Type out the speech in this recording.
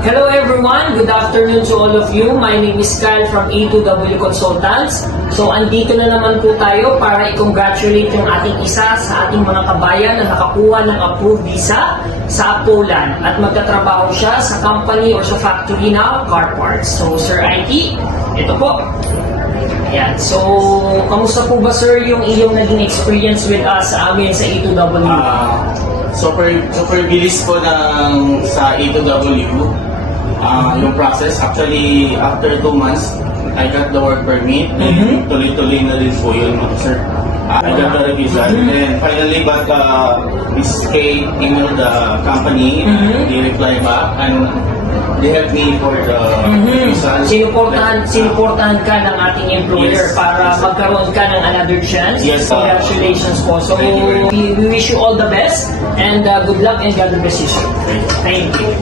Hello everyone, good afternoon to all of you. My name is Kyle from A2W Consultants. So andito na naman po tayo para i-congratulate yung ating isa sa ating mga kabayan na nakakuha ng approved visa sa Poland at magtatrabaho siya sa company or sa factory na car parts. So Sir IT, ito po. Ayan. So, kamusta po ba sir yung iyong naging experience with us sa amin sa A2W? Super bilis po sa A2W yung process. Actually, after 2 months, I got the work permit. Tuloy-tuloy na rin po yun, sir. I got the visa. And finally, but Miss K emailed the company. They reply back and they helped me for the visa. Sinuportahan ka ng ating employer para magkaroon ka ng another chance. Yes, Congratulations po. So, we wish you all the best and good luck and God bless you, sir. Thank you.